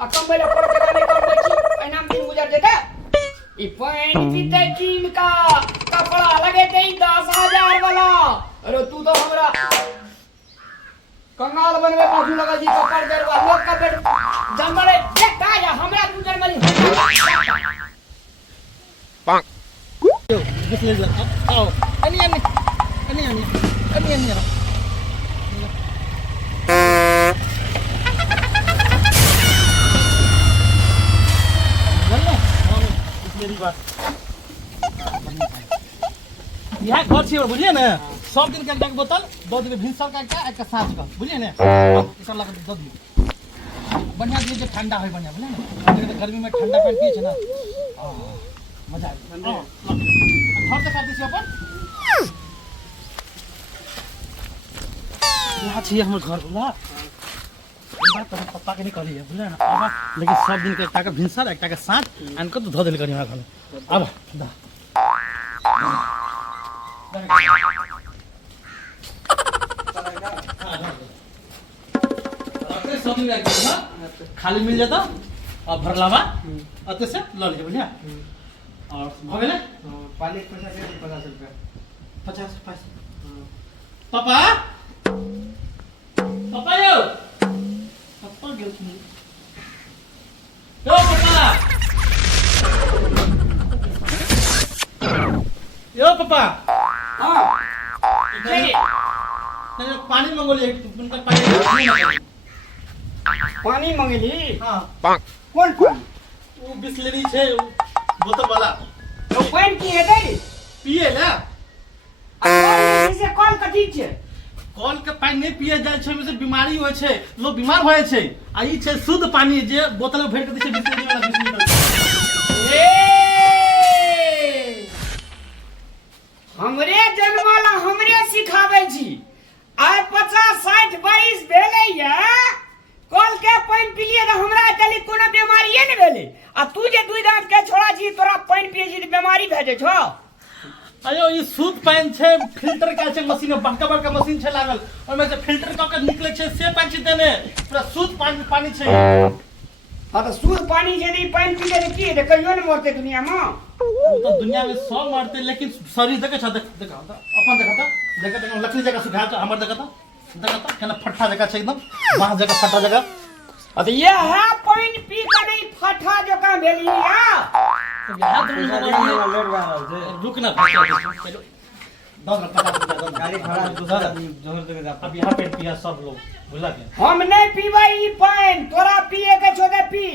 आ कमबैले पड़के नहीं करबै छी एनाम दिन गुजर जेते ई पानी पीते कीन का कपड़ा लगेते 10,000 वाला अरे तू तो हमरा कंगाल बनवे पाछू लगा जी कपड़ देरवा लोग का बेट जमले देखता या हमरा तू जन्मली पांग बिस्ले आओ अनि मेरी बात यहाँ घर छे बुझिए ना सब दिन के एक बोतल दो दिन भिनसर का एक का साँझ का बुझिए ना इसर लगा दो दिन बढ़िया दिन ठंडा है बढ़िया बुझिए ना गर्मी में ठंडा पानी पिए छे ना मजा आ घर देखा दी अपन यहाँ छे हमर घर बोला बात तो पप्पा के नहीं करी है बुझले ना अब लेकिन सब दिन के एकटा के भिनसर एकटा के साँझ आन के तो धो देल करी हमरा घर अब दा सब दिन एक ना खाली मिल जाता और भरलावा अते से ल लीजिए बुझिया और भगले पानी पैसा दे 50 रुपया 50 पापा पापा यो पापा गेल छी यो पापा हां नहीं पानी मंगोली उनका पानी मंगली हां पांग कौन पानी वो बिस्लरी छे बोतल वाला तो पानी की है दे पिए ला से कौन कथी छे कल के पानी नहीं पिए जाय छै में से बीमारी होय छै लोग बीमार होय छै आ ई छै शुद्ध पानी जे बोतल में भर के दै छै बिस्लरी वाला 20 लीटर ए हमरे जन्मला हमरे सिखाबै छी आइ 50-60 22 भेलै या कल के पानी पिलिए त हमरा तली कोनो बीमारीए नै भेलै आ तू जे दूध दांत के छोड़ा छी तोरा पानी पिए छी त बीमारी भए जाइ छौ अयो ई शुद्ध पानी छै फिल्टर का छै मशीन में बड़का बड़का मशीन छै लागल ओय में से फिल्टर क के निकले छै से पानी छै देने पूरा शुद्ध पानी छै हां त शुद्ध पानी जे दी पानी पिए त की हेतै कहियो नै मरतै दुनिया में तो दुनिया में सब मरते लेकिन शरीर देखे छ देखा अपन देखा लकड़ी जगह सुखा छ हमर देखा केना फट्टा जगह छै एकदम बांस जगह फट्टा जगह अ त ये है पानी पी के नहीं फटा जका भेलिया रुक ना गाड़ी भाड़ा जोहर जगह जा अब यहाँ पे पिया सब लोग बुझला के हम नहीं पीबै ई पानी तोरा पिए के छो दे पी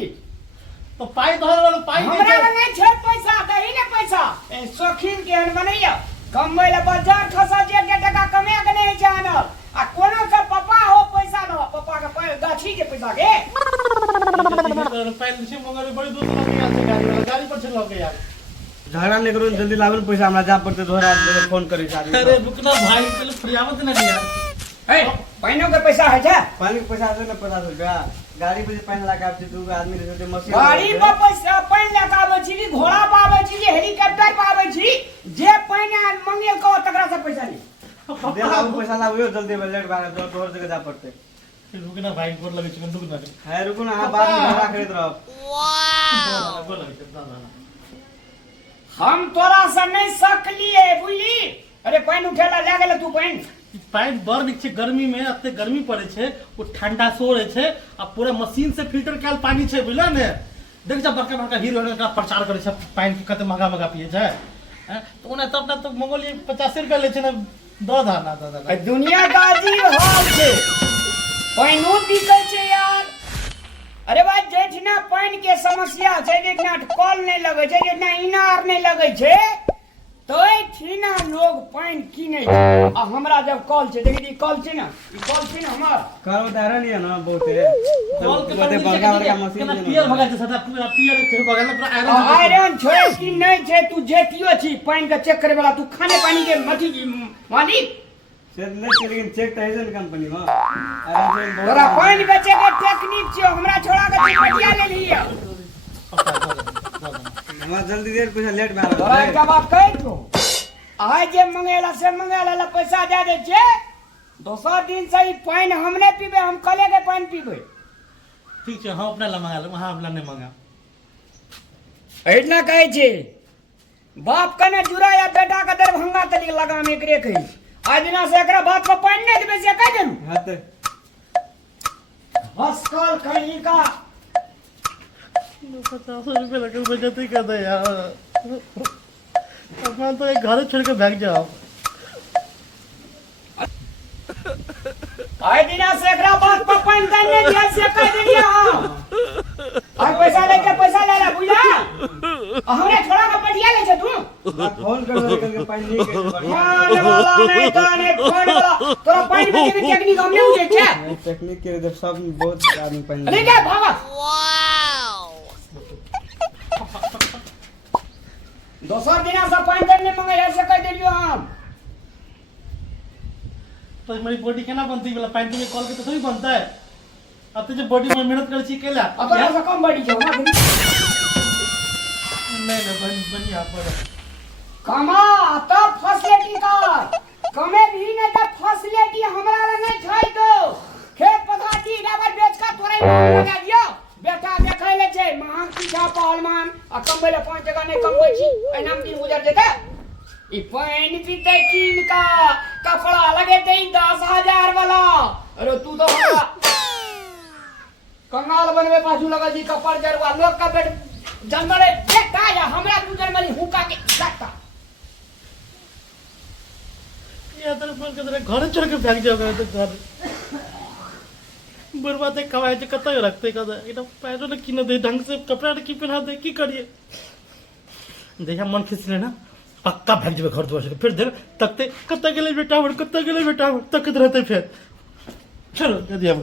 तो पाई धर वाला पाई हमरा नहीं छै पैसा दही ने पैसा ए शौकीन केहन बनैया कमबै ले बाजार खसा जे के टका कमे के नहीं जानल आ कोनो से पापा हो पैसा न पापा के पैसा गाछी के पैसा के पाई से मंगल बड़ी दूर लग गया से गाड़ी पर चल गया यार झगड़ा नहीं करो जल्दी लावल पैसा हमरा जा पड़ते दोहरा फोन करे छ आदमी अरे रुकना भाई चलो फ्रियावत ना यार ए पाइनो के पैसा है छै पानी के पैसा दे ना 50 रुपया गाड़ी पे पानी लगा के दू आदमी रहे छै मशीन गाड़ी पर पैसा पानी लगा आबै छी कि घोड़ा पर आबै छी कि हेलीकॉप्टर पर आबै छी जे पानी मंगेल को तकरा से पैसा नहीं दे लाओ पैसा लाओ जल्दी लेट भाग दोहर जगह जा पड़ते रुकना भाई गोर लगे चिकन रुक ना है रुको ना बाद में झगड़ा करत रहो गोर लगे दादा हम तोरा से नहीं सकलिए बुझली अरे पानी उठेला ले गेल तू पानी पानी बड़ नीचे गर्मी में अते गर्मी पड़े छै वो ठंडा सो रहे छै आ पूरा मशीन से फिल्टर कैल पानी छै बुझला ने देख जा बड़का बड़का हीरो का प्रचार करे छै पानी कते महंगा पिए छै तो उन्हें तब ना तो मंगोली 50 रुपया ले छै ना दो दाना दुनिया दादी हाल छै पानी बिकै छै यार अरे भाई जेठना पानी के समस्या छै जेठना कल नहीं लगे छै जेठना इनार नहीं लगे छै तो ठीना लोग पानी किने छै आ हमरा जब कल छै देखी कल छै ना ई कल छै ना हमर कर उदाहरण लिया ना बहुते कॉल के बहुते बड़का बड़का मशीन केना पियर भगा छै सदा पूरा पियर छै भगा ना पूरा आयरन छै कि नहीं छै तू जेटियो छी पानी के चेक करे वाला तू खाने पानी के मथी मालिक से नहीं लेकिन चेक त है न कंपनी में अरे तोरा पानी बेचे के टेक्निक छै हमरा छोड़ा के तू बढ़िया ले लिया हमरा जल्दी देर पैसा लेट भए तोरा रहल एकटा बात कहि तू आइ जे मंगेला से मंगेला पैसा दे दे छै दोसर दिन से ई पानी हम नहीं पीबे हम कले के पानी पीबे ठीक छै हम अपना ला मंगा लेब अहाँ अपना नहीं मंगा एहिना कहै छै बाप कने जुड़ा या बेटा के दरभंगा तलिक लगाम एकरे कही आज दिना से एकरा बात पर पानी नहीं देबे से कह देनु हाँ तो हस्कल कहीं का 50 रुपये लगे बचत ही कर दे यार अपना तो एक घर छोड़ के भाग जाओ आज दिना से एकरा बात पर पानी नहीं दिया से कह देलिए हम आज पैसा ले ले बुझला हमरे छोड़ा के पटिया ले छ तू फोन करके पानी नहीं के फोन वाला नहीं काने फोन वाला तोरा पानी में के टेक्निक हम नहीं उठे क्या टेक्निक के इधर सब बहुत आदमी पानी अरे क्या भागा दोसर दिना से पानी करने मंगे ऐसे कह देलियो हम तो मेरी बॉडी केना बनती है पैंटी में कॉल के तो थोड़ी बनता है अब तो जो बॉडी में मेहनत कर छी केला अब तो ऐसा कम बड़ी छो नहीं बढ़िया पर कमा तब फैसिलिटी का कमे भी नहीं तब फैसिलिटी हमरा लगे नहीं छै तो खेत पथारी डाबर बेच का तोरे नाम लगा दियो बेटा देखै ले छै महान पीछा पहलवान आ कमबै ले 5 जगह नहीं कमबै छी एनाम दिन गुजर जेते ई पानी पीते कीन का कपड़ा लगे ते 10,000 वाला अरे तू तो कंगाल बनवे पाछू लगल जी कपड़ जरवा लोग का बेट जंगले देखता या हमरा तू जरमली हुका के सकता ये तर बोल के तेरे घर छोड़ के भाग जाओगे तो घर बर्बाद कमाए तो कतई रखते कदा एटा पैरो ने किन दे ढंग से कपड़ा की पहना दे की करिए देखा मन खिसले ना पक्का भाग जावे घर द्वार से फिर देख तकते कत्ता गेले बेटा हमर कत्ता गेले बेटा हमर तकत रहते फिर चलो जल्दी हम